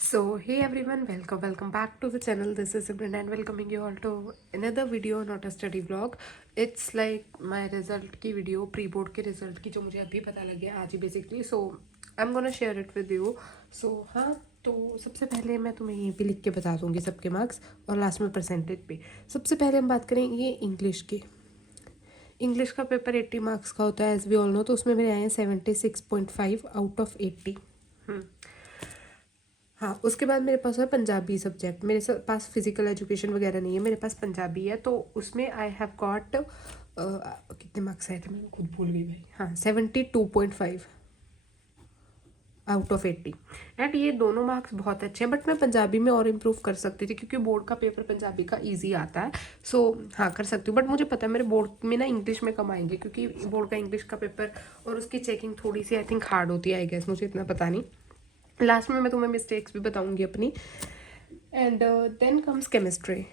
So hey everyone, welcome back to the channel. This is Simran and welcoming you all to another video, not a study vlog. It's like my result की video, pre board के result की जो मुझे अभी पता लग गया आज ही basically. So I'm gonna share it with you. So हाँ, तो सबसे पहले मैं तुम्हें यहीं पे लिख के बता दूंगी सबके मार्क्स और लास्ट में परसेंटेज पे. सबसे पहले हम बात करेंगे इंग्लिश की. इंग्लिश का पेपर 80 मार्क्स का होता है एज वी ऑल नो. तो उसमें मेरे आए हैं 76.5 आउट ऑफ 80. हाँ, उसके बाद मेरे पास है पंजाबी सब्जेक्ट. मेरे पास फिजिकल एजुकेशन वगैरह नहीं है, मेरे पास पंजाबी है. तो उसमें आई हैव गॉट कितने मार्क्स आए थे मैं खुद भूल गई भाई. हाँ, 72.5 आउट ऑफ 80. एंड ये दोनों मार्क्स बहुत अच्छे हैं, बट मैं पंजाबी में और इम्प्रूव कर सकती थी क्योंकि बोर्ड का पेपर पंजाबी का ईजी आता है. सो हाँ, कर सकती हूँ. बट मुझे पता है मेरे बोर्ड में ना इंग्लिश में कम आएंगे क्योंकि बोर्ड का इंग्लिश का पेपर और उसकी चेकिंग थोड़ी सी आई थिंक हार्ड होती है. आई गेस, मुझे इतना पता नहीं. लास्ट में मैं तुम्हें मिस्टेक्स भी बताऊंगी अपनी. एंड देन कम्स केमिस्ट्री,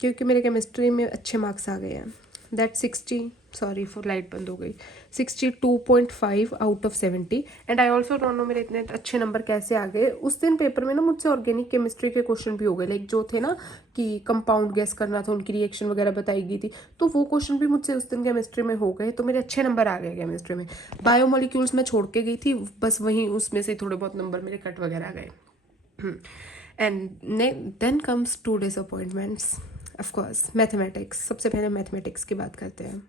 क्योंकि मेरे केमिस्ट्री में अच्छे मार्क्स आ गए हैं. दैट 60, सॉरी फॉर लाइट बंद हो गई, 62.5 out of 70. And I also don't know मेरे इतने अच्छे नंबर कैसे आ गए. उस दिन पेपर में ना मुझसे ऑर्गेनिक केमिस्ट्री के क्वेश्चन भी हो गए, लाइक जो थे ना कि कंपाउंड गैस करना था, उनकी रिएक्शन वगैरह बताई गई थी. तो वो क्वेश्चन भी मुझसे उस दिन केमिस्ट्री में हो गए, तो मेरे अच्छे नंबर आ गए केमिस्ट्री में. बायोमोलिक्यूल्स मैं छोड़ के गई थी, बस वहीं उसमें से थोड़े बहुत नंबर मेरे कट वगैरह आ गए. And then comes to disappointments. Of course mathematics. सबसे पहले मैथमेटिक्स की बात करते हैं.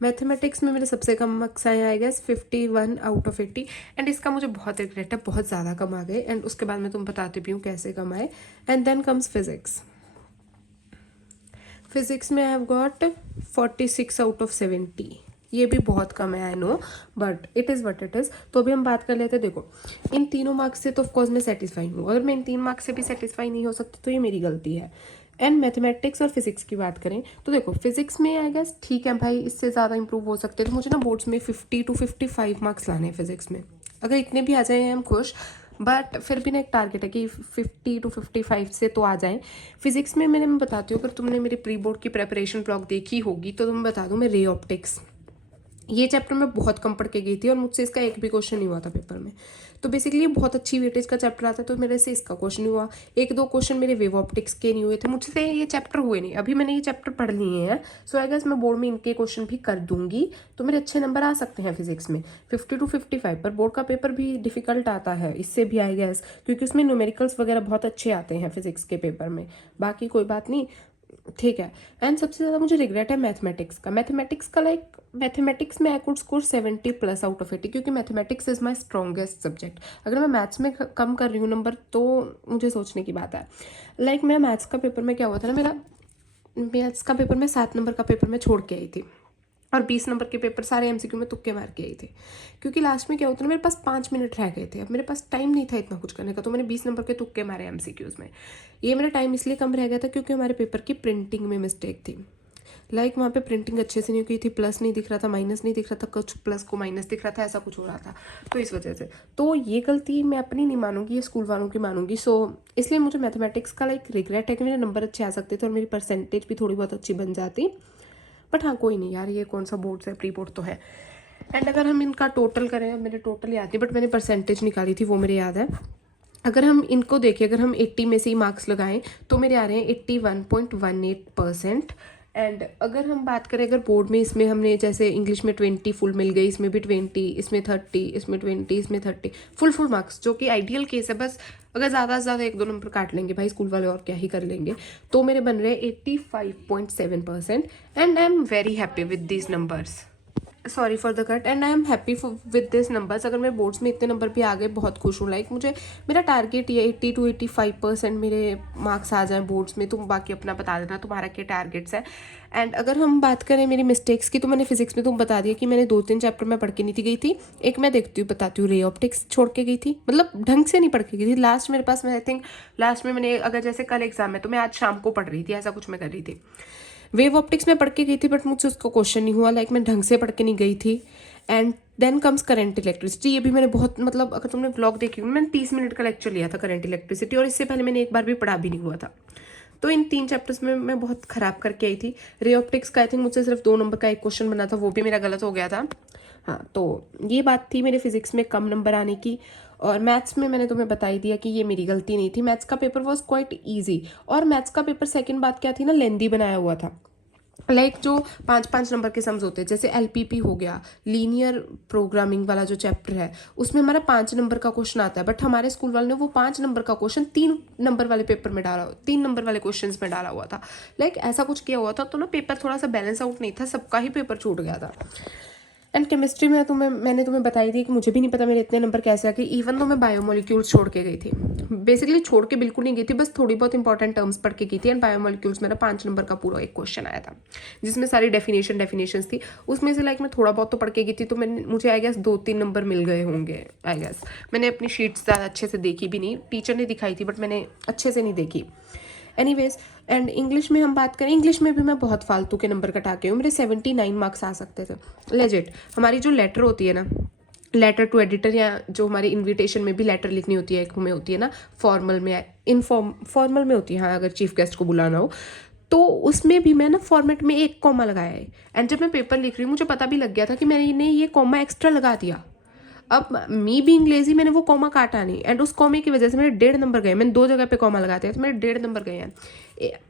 मैथमेटिक्स में मेरे सबसे कम मार्क्स आए I guess 51 out of 80. And इसका मुझे बहुत रिग्रेट है, बहुत ज़्यादा कम आ गए. एंड उसके बाद मैं तुम बताती भी हूँ कैसे कम आए. And then comes physics. Physics में I have got 46 out of 70. ये भी बहुत कम है, I know, but it is what it is. तो अभी हम बात कर लेते हैं. देखो, इन तीनों मार्क्स से तो ऑफकोर्स मैं सेटिस्फाई हूँ. अगर मैं इन 3 मार्क्स से भी सेटिस्फाई नहीं हो सकती तो ये मेरी गलती है. एंड मैथमेटिक्स और फिजिक्स की बात करें तो देखो, फिजिक्स में आई गेस ठीक है भाई, इससे ज़्यादा इंप्रूव हो सकते हैं. तो मुझे ना बोर्ड्स में 50 to 55 मार्क्स लाने हैं फिजिक्स में. अगर इतने भी आ जाए हम खुश, बट फिर भी ना एक टारगेट है कि 50 to 55 से तो आ जाए. फिजिक्स में मैं बताती हूँ, अगर तुमने मेरे प्री बोर्ड की प्रेपरेशन ब्लॉग देखी होगी तो तुम्हें बता दूँ, मैं रे ऑप्टिक्स, ये चैप्टर मैं बहुत कम पढ़ के गई थी और मुझसे इसका एक भी क्वेश्चन नहीं हुआ था पेपर में. तो बेसिकली ये बहुत अच्छी वेटेज का चैप्टर आता है, तो मेरे से इसका क्वेश्चन नहीं हुआ. 1-2 क्वेश्चन मेरे वेव ऑप्टिक्स के नहीं हुए थे, मुझसे ये चैप्टर हुए नहीं. अभी मैंने ये चैप्टर पढ़ लिए हैं, सो आई गेस मैं बोर्ड में इनके क्वेश्चन भी कर दूंगी, तो मेरे अच्छे नंबर आ सकते हैं फिजिक्स में 50 to 55. पर बोर्ड का पेपर भी डिफिकल्ट आता है इससे भी आई गेस, क्योंकि उसमें न्यूमेरिकल्स वगैरह बहुत अच्छे आते हैं फिजिक्स के पेपर में. बाकी कोई बात नहीं, ठीक है. एंड सबसे ज़्यादा मुझे रिग्रेट है मैथमेटिक्स का. मैथमेटिक्स में I could score 70+ out of 80, क्योंकि mathematics is my strongest subject. अगर मैं मैथ्स में कम कर रही हूँ नंबर तो मुझे सोचने की बात है. लाइक मैं मैथ्स का पेपर में क्या हुआ था ना, मेरा मैथ्स का पेपर में 7 नंबर का पेपर मैं छोड़ के आई थी और 20 नंबर के पेपर सारे एमसीक्यू में तुक्के मार के आई थी. क्योंकि लास्ट में क्या होता है ना, मेरे पास 5 मिनट रह गए थे, अब मेरे पास टाइम नहीं था इतना कुछ करने का, तो मैंने 20 नंबर के तुक्के मारे एमसीक्यूज़ में. ये मेरा टाइम इसलिए कम रह गया था क्योंकि हमारे पेपर की प्रिंटिंग में मिस्टेक थी. लाइक वहाँ पे प्रिंटिंग अच्छे से नहीं की थी, प्लस नहीं दिख रहा था, माइनस नहीं दिख रहा था, कुछ प्लस को माइनस दिख रहा था, ऐसा कुछ हो रहा था. तो इस वजह से तो ये गलती मैं अपनी नहीं मानूंगी, ये स्कूल वालों की मानूंगी. सो इसलिए मुझे मैथमेटिक्स का लाइक रिग्रेट है कि मेरे नंबर अच्छे आ सकते थे और मेरी परसेंटेज भी थोड़ी बहुत अच्छी बन जाती. बट हाँ, कोई नहीं यार, ये कौन सा बोर्ड है, प्री बोर्ड तो है. एंड अगर हम इनका टोटल करें, मेरे टोटल याद नहीं, बट मैंने परसेंटेज निकाली थी वो मेरे याद है. अगर हम इनको देखें, अगर हम 80 में से ही मार्क्स लगाएं तो मेरे आ रहे हैं 81.18%. एंड अगर हम बात करें, अगर बोर्ड में इसमें हमने जैसे इंग्लिश में 20 फुल मिल गई, इसमें भी 20, इसमें 30, इसमें 20, इसमें 30, फुल मार्क्स, जो कि आइडियल केस है. बस अगर ज़्यादा से ज़्यादा 1-2 नंबर काट लेंगे भाई स्कूल वाले, और क्या ही कर लेंगे, तो मेरे बन रहे 85.7%. And I am very happy with these numbers. Sorry for the cut. And I am happy with this numbers. अगर मैं बोर्ड्स में इतने नंबर भी आ गए, बहुत खुश हूँ. लाइक मुझे मेरा टारगेट ये 80 to 85% मेरे मार्क्स आ जाएं बोर्ड्स में. तुम बाकी अपना बता देना तुम्हारा क्या टारगेट्स है. एंड अगर हम बात करें मेरी मिस्टेक्स की, तो मैंने फिजिक्स में तुम बता दिया कि मैंने 2-3 चैप्टर में पढ़ के नहीं थी गई थी. एक मैं देखती हूँ, बताती हूँ, रे ऑप्टिक्स छोड़ के गई थी, मतलब ढंग से नहीं पढ़ के गई थी. लास्ट मेरे पास, मैं आई थिंक लास्ट में मैंने, अगर जैसे कल एग्जाम है तो मैं आज शाम को पढ़ रही थी, ऐसा कुछ मैं कर रही थी. वेव ऑप्टिक्स में पढ़ के गई थी बट मुझसे उसका क्वेश्चन नहीं हुआ, लाइक मैं ढंग से पढ़ के नहीं गई थी. And then comes current electricity. ये भी मैंने बहुत, मतलब अगर तुमने व्लॉग देखी मैंने 30 मिनट का लेक्चर लिया था करंट इलेक्ट्रिसिटी, और इससे पहले मैंने एक बार भी पढ़ा भी नहीं हुआ था. तो इन 3 चैप्टर्स में मैं बहुत खराब करके आई थी. रे ऑप्टिक्स का आई थिंक मुझसे सिर्फ 2 नंबर का एक क्वेश्चन बना था, वो भी मेरा गलत हो गया था. हाँ, तो ये बात थी मेरे फिजिक्स में कम नंबर आने की. और मैथ्स में मैंने तुम्हें बता ही दिया कि ये मेरी गलती नहीं थी, मैथ्स का पेपर वॉज क्वाइट ईजी। और मैथ्स का पेपर सेकेंड बात क्या थी ना, लेंदी बनाया हुआ था। लाइक जो 5-5 नंबर के सम्स होते हैं, जैसे एलपीपी हो गया, लीनियर प्रोग्रामिंग वाला जो चैप्टर है, उसमें हमारा 5 नंबर का क्वेश्चन आता है, बट हमारे स्कूल वाले ने वो 5 नंबर का क्वेश्चन 3 नंबर वाले पेपर में डाला, 3 नंबर वाले क्वेश्चन में डाला हुआ था। लाइक ऐसा कुछ किया हुआ था, तो ना पेपर थोड़ा सा बैलेंस आउट नहीं था, सबका ही पेपर छूट गया था। एंड केमिस्ट्री में मैंने तुम्हें बताई थी कि मुझे भी नहीं पता मेरे इतने नंबर कैसे आ गए, इवन तो मैं बायोमोलिक्यूल्स छोड़ के गई थी। बेसिकली छोड़ के बिल्कुल नहीं गई थी, बस थोड़ी बहुत इंपॉर्टेंट टर्म्स पढ़ के गई थी। एंड बायोमोलिक्यूल्स मेरा 5 नंबर का पूरा एक क्वेश्चन आया था, जिसमें सारी डेफिनेशंस थी। उसमें से लाइक मैं थोड़ा बहुत तो पढ़ के गई थी, तो मुझे आई गेस 2-3 नंबर मिल गए होंगे आई गेस। मैंने अपनी शीट्स ज़्यादा अच्छे से देखी भी नहीं, टीचर ने दिखाई थी बट मैंने अच्छे से नहीं देखी। एनीवेज, एंड इंग्लिश में हम बात करें, इंग्लिश में भी मैं बहुत फालतू के नंबर कटा के हूँ, मेरे 79 मार्क्स आ सकते थे लेजिट। हमारी जो लेटर होती है ना, लेटर टू एडिटर, या जो हमारी इनविटेशन में भी लेटर लिखनी होती है, एक में होती है ना फॉर्मल में, फॉर्मल में होती है हाँ, अगर चीफ गेस्ट को बुलाना हो, तो उसमें भी मैं ना फॉर्मेट में 1 कॉमा लगाया है। एंड जब मैं पेपर लिख रही हूँ, मुझे पता भी लग गया था कि मैंने ये कॉमा एक्स्ट्रा लगा दिया। अब मी बीइंग लेजी, मैंने वो कॉमा काटा नहीं, एंड उस कॉमे की वजह से मेरे 1.5 नंबर गए। मैंने 2 जगह पे कॉमा लगाते हैं, तो मेरे 1.5 नंबर गए हैं।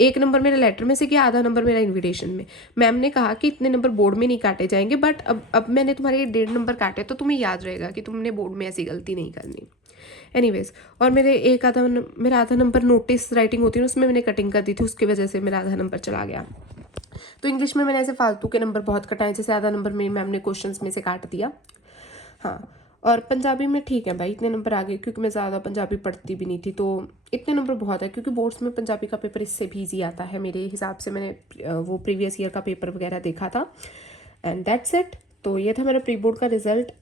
1 नंबर मेरे लेटर में से गया, आधा नंबर मेरा इनविटेशन में। मैम ने कहा कि इतने नंबर बोर्ड में नहीं काटे जाएंगे, बट अब मैंने तुम्हारे 1.5 नंबर काटे, तो तुम्हें याद रहेगा कि तुमने बोर्ड में ऐसी गलती नहीं करनी। एनीवेज, और मेरा आधा नंबर नोटिस राइटिंग होती है, उसमें मैंने कटिंग कर दी थी, उसकी वजह से मेरा आधा नंबर चला गया। तो इंग्लिश में मैंने ऐसे फालतू के नंबर बहुत कटाए, जैसे आधा नंबर मेरी मैम ने क्वेश्चन में से काट दिया। हाँ, और पंजाबी में ठीक है भाई, इतने नंबर आ गए, क्योंकि मैं ज़्यादा पंजाबी पढ़ती भी नहीं थी, तो इतने नंबर बहुत है, क्योंकि बोर्ड्स में पंजाबी का पेपर इससे भी ईजी आता है मेरे हिसाब से। मैंने वो प्रीवियस ईयर का पेपर वगैरह देखा था, एंड दैट्स इट। तो ये था मेरा प्री बोर्ड का रिजल्ट।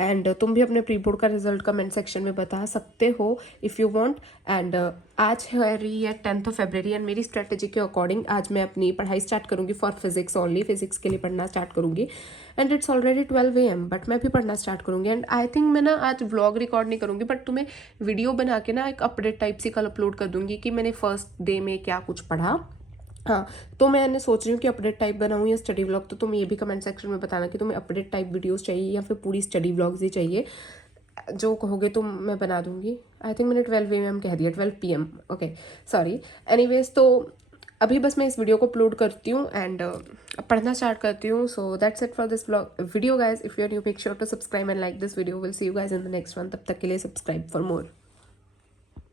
एंड तुम भी अपने प्री बोर्ड का रिजल्ट कमेंट सेक्शन में बता सकते हो इफ़ यू वांट। एंड आज है रही है 10th फरवरी, एंड मेरी स्ट्रेटेजी के अकॉर्डिंग आज मैं अपनी पढ़ाई स्टार्ट करूँगी फॉर फिजिक्स ओनली, फिजिक्स के लिए पढ़ना स्टार्ट करूँगी। And it's already 12 AM, but मैं भी पढ़ना स्टार्ट करूँगी। एंड आई थिंक मैं ना आज व्लॉग रिकॉर्ड नहीं करूँगी, बट तुम्हें वीडियो बना के ना एक अपडेट टाइप सी कल अपलोड कर दूँगी कि मैंने फर्स्ट डे में क्या कुछ पढ़ा। हाँ, तो मैंने सोच रही हूँ कि अपडेट टाइप बनाऊँ या स्टडी व्लॉग, तो तुम ये भी कमेंट सेक्शन में बताना कि तुम्हें अपडेट टाइप वीडियोस चाहिए या फिर पूरी स्टडी व्लॉग्स ही चाहिए। जो कहोगे तो मैं बना दूँगी। आई थिंक मैंने 12 AM कह दिया, 12 PM, ओके सॉरी। एनीवेज, तो अभी बस मैं इस वीडियो को अपलोड करती हूँ एंड पढ़ना स्टार्ट करती हूँ। So that's it for this video guys. If you are new, make sure to subscribe and like this video. Will see you guys in the next one. तब तक के लिए सब्सक्राइब फॉर मोर।